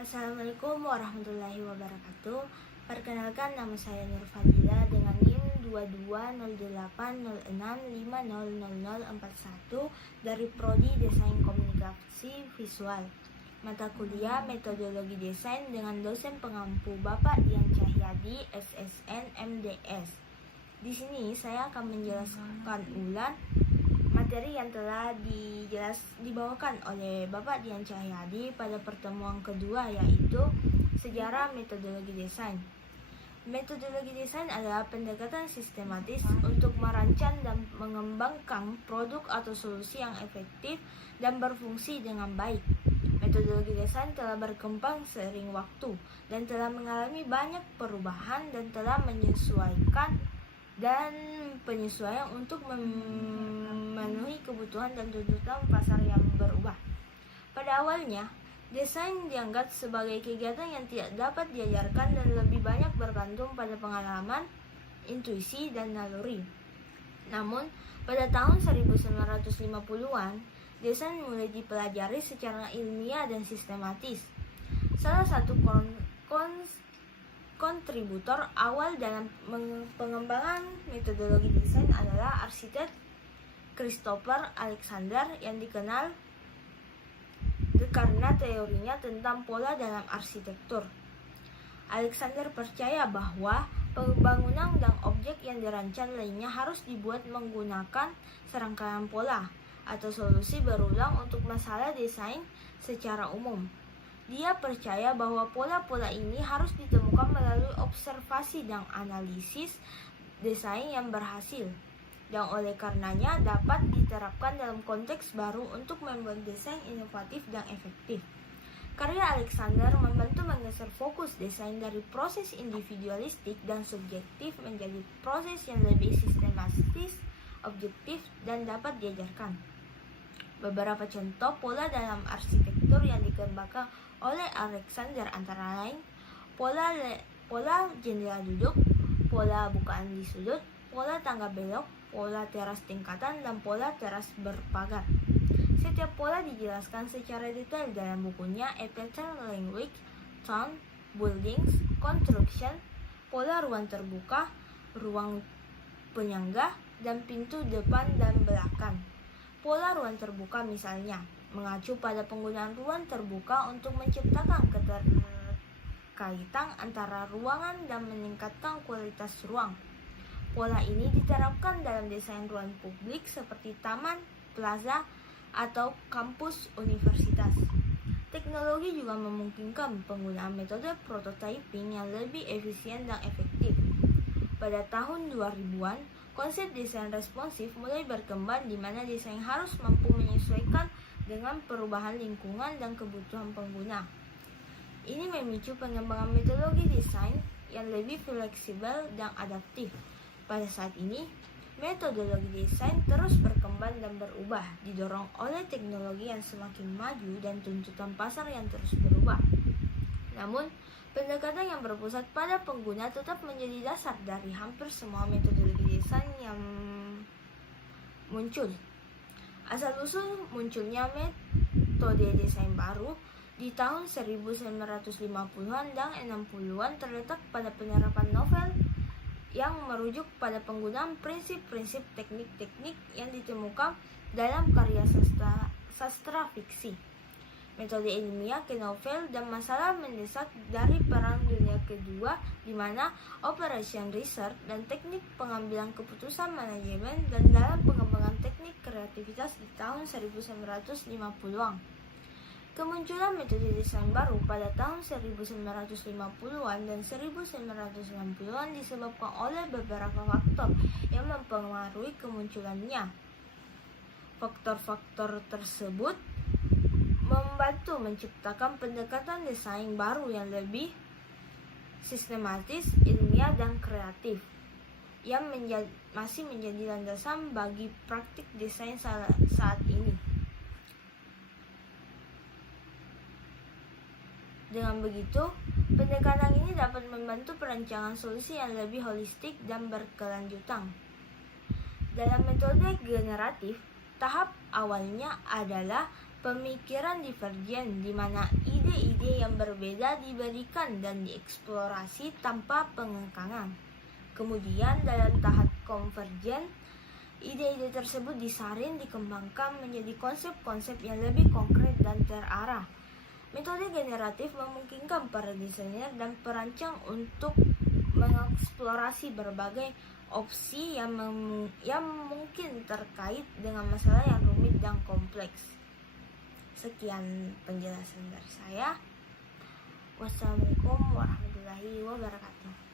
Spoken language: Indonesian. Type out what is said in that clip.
Assalamualaikum warahmatullahi wabarakatuh. Perkenalkan, nama saya Nur Fadila dengan NIM 220806500041 dari Prodi Desain Komunikasi Visual. Mata kuliah Metodologi Desain dengan dosen pengampu Bapak Dian Cahyadi, SSN, MDS. Di sini saya akan menjelaskan ulang materi yang telah dibawakan oleh Bapak Dian Cahyadi pada pertemuan kedua, yaitu sejarah metodologi desain. Metodologi desain adalah pendekatan sistematis untuk merancang dan mengembangkan produk atau solusi yang efektif dan berfungsi dengan baik. Metodologi desain telah berkembang seiring waktu dan telah mengalami banyak perubahan dan telah penyesuaian untuk memenuhi kebutuhan dan tuntutan pasar yang berubah. Pada awalnya, desain dianggap sebagai kegiatan yang tidak dapat diajarkan dan lebih banyak bergantung pada pengalaman, intuisi, dan naluri. Namun, pada tahun 1950-an, desain mulai dipelajari secara ilmiah dan sistematis. Salah satu kontributor awal dalam pengembangan metodologi desain adalah arsitek Christopher Alexander yang dikenal karena teorinya tentang pola dalam arsitektur. Alexander percaya bahwa pembangunan dan objek yang dirancang lainnya harus dibuat menggunakan serangkaian pola atau solusi berulang untuk masalah desain secara umum. Dia percaya bahwa pola-pola ini harus ditemukan melalui observasi dan analisis desain yang berhasil, dan oleh karenanya dapat diterapkan dalam konteks baru untuk membuat desain inovatif dan efektif. Karya Alexander membantu menggeser fokus desain dari proses individualistik dan subjektif menjadi proses yang lebih sistematis, objektif, dan dapat diajarkan. Beberapa contoh pola dalam arsitektur yang dikembangkan oleh Alexander antara lain pola jendela duduk, pola bukaan di sudut, pola tangga belok, pola teras tingkatan, dan pola teras berpagar. Setiap pola dijelaskan secara detail dalam bukunya A Pattern Language, Tone, Buildings, Construction, pola ruang terbuka, ruang penyangga, dan pintu depan dan belakang. Pola ruang terbuka misalnya mengacu pada penggunaan ruang terbuka untuk menciptakan keterkaitan antara ruangan dan meningkatkan kualitas ruang. Pola ini diterapkan dalam desain ruang publik seperti taman, plaza, atau kampus universitas. Teknologi juga memungkinkan penggunaan metode prototyping yang lebih efisien dan efektif. Pada tahun 2000-an, konsep desain responsif mulai berkembang di mana desain harus mampu menyesuaikan dengan perubahan lingkungan dan kebutuhan pengguna. Ini memicu pengembangan metodologi desain yang lebih fleksibel dan adaptif. Pada saat ini, metodologi desain terus berkembang dan berubah, didorong oleh teknologi yang semakin maju dan tuntutan pasar yang terus berubah. Namun, pendekatan yang berpusat pada pengguna tetap menjadi dasar dari hampir semua metodologi desain yang muncul. Asal-usul munculnya metode desain baru di tahun 1950-an dan 60-an terletak pada penerapan novel yang merujuk pada penggunaan prinsip-prinsip teknik-teknik yang ditemukan dalam karya sastra fiksi. Metode ilmiah ke novel dan masalah mendesak dari Perang Dunia Kedua, di mana operation research dan teknik pengambilan keputusan manajemen dan dalam pengembangan teknik kreativitas di tahun 1950-an. Kemunculan metode desain baru pada tahun 1950-an dan 1960-an disebabkan oleh beberapa faktor yang mempengaruhi kemunculannya. Faktor-faktor tersebut membantu menciptakan pendekatan desain baru yang lebih sistematis, ilmiah, dan kreatif, yang masih menjadi landasan bagi praktik desain saat ini. Dengan begitu, pendekatan ini dapat membantu perancangan solusi yang lebih holistik dan berkelanjutan. Dalam metode generatif, tahap awalnya adalah pemikiran divergen, di mana ide ide-ide yang berbeda diberikan dan dieksplorasi tanpa pengekangan. Kemudian dalam tahap konvergen, ide-ide tersebut disaring, dikembangkan menjadi konsep-konsep yang lebih konkret dan terarah. Metode generatif memungkinkan para desainer dan perancang untuk mengeksplorasi berbagai opsi yang mungkin terkait dengan masalah yang rumit dan kompleks. Sekian penjelasan dari saya. Wassalamualaikum warahmatullahi wabarakatuh.